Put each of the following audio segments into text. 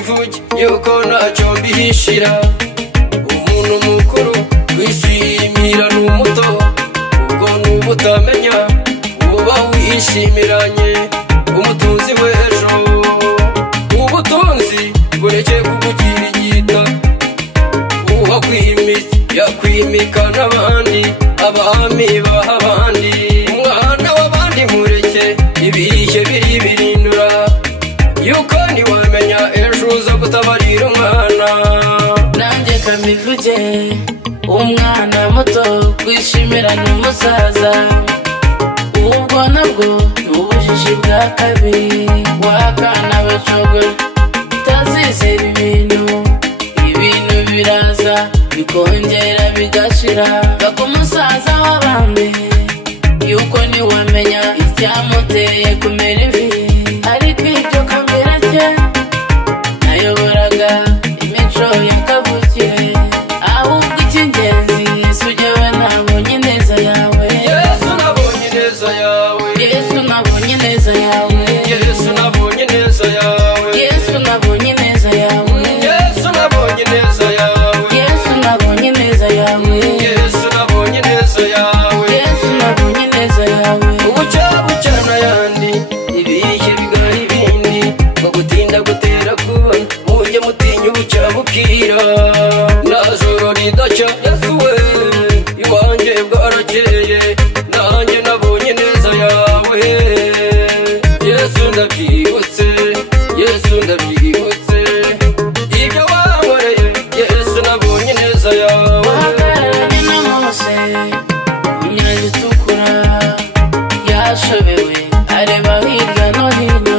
mbivuge yuko ntacyo mbihishira. Umuntu mukuru wishimira n'umuto, ubwo n'ubutamenya uba wishimiranye umutunzi w'ejo. Ubutunzi bureke kukugira igita, uwakwimika yakwimika n'abandi, abami baha abandi. Umwana w'abandi mureke ibihe biri birindura, yuko ntiwamenya ejo uza gutabarira umwana. Nanjye kambivuge umwana muto kwishimira n'umusaza, ubwo nabwo n'ubujiji bwa kabiri. Wakana bacogora utazizera ibintu biraza bikongera bigashira. Bakumusaza w'abandi yuko ntiwamenya icyamuteye kumera ivi, ariko ibyo kambera cye nayoboraga imico yakavukire. Ahubwo icy'ingenzi Yesu ujyewe nabonye neza yawe. Yesu nabonye neza yawe, Yesu nabonye neza yawe, Yesu nabonye neza yawe, Yesu nabonye neza yawe, Yesu nabonye neza yawe, Yesu nabonye neza yawe, Yesu nabonye neza yawe, Yesu nabonye neza yawe. ubucyabucya n'ayandi ibihe bigara ibindi, ngo gutinda gutera kuba mujye mutinya ubucyabukira. Nta joro ridacya Yesu we iwanjye bwarakeye, nanjye nabonye neza yawe. Yesu ndabyibutse, Yesu ndabyibutse ibyo wankoreye. Yesu nabonye neza yawe. Wahagararanye na Mose ku nyanja itukura, yashobewe areba hirya no hino,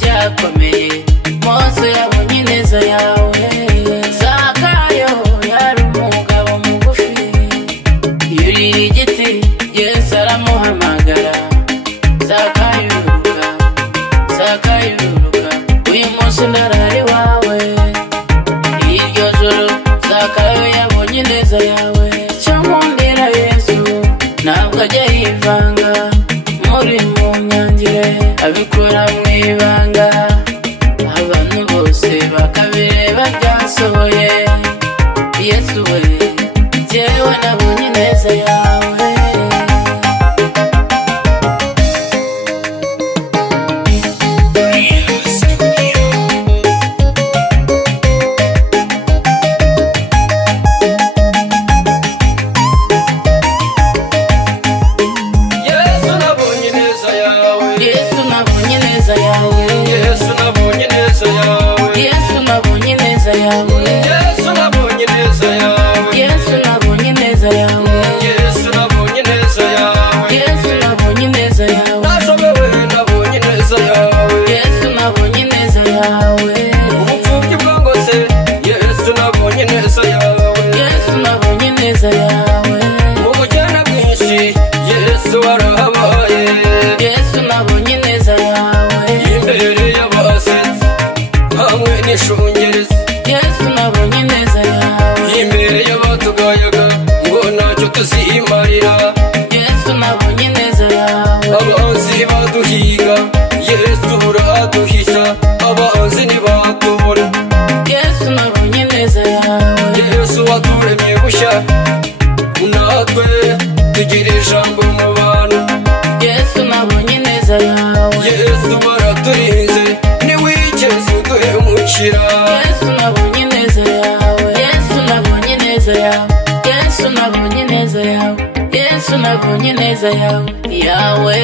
byakomeye Mose yabonye neza yawe. Zakayo yari umugabo mugufi, yurira igiti Yesu aramuhamagara. Zakayo uruka, Zakayo uruka, uyu munsi ndarara iwawe. Iryo joro Zakayo yabonye neza yawe. Icyo nkundira Yesu ntabwo ajya yivanga muri mu myangire, abikora mu ibanga, abantu bose bakabireba byasohoye. Yesu we jyewe nabonye neza yawe. Yesu nabonye neza yawe, Yesu nabonye neza yawe, Yesu nabonye neza yawe, Yesu nabonye neza yawe, Yesu nabonye neza yawe, Yesu nabonye neza yawe, Yesu nabonye neza yawe, Yesu nabonye neza yawe, nashobewe nabonye neza yawe. Yesu nabonye neza yawe, Ubupfubyi bwangose Yesu nabonye neza yawe, Yesu nabonye neza yawe, mu bukene bwinshi Yesu warahabaye. Yesu nabonye neza yawe, Imbere y'abasetsi hamwe n'ishungerezi, Yesu nabonye neza yawe, imbere y'abatugayaga ngo ntacyo tuzimarira. Yesu nabonye neza yawe, Abanzi baduhiga Yesu uraduhisha, abanzi ntibatubona. Yesu nabonye neza yawe, Yesu waturemye bushya, natwe tugira ijambo mu bantu. Yesu nabonye neza yawe, Yesu baraturinze ntiwigeze uduhemukira. Yesu nabonye neza yawe, Yesu nabonye neza yawe, Yesu nabonye neza yawe, Yesu nabonye neza yawe, yawe.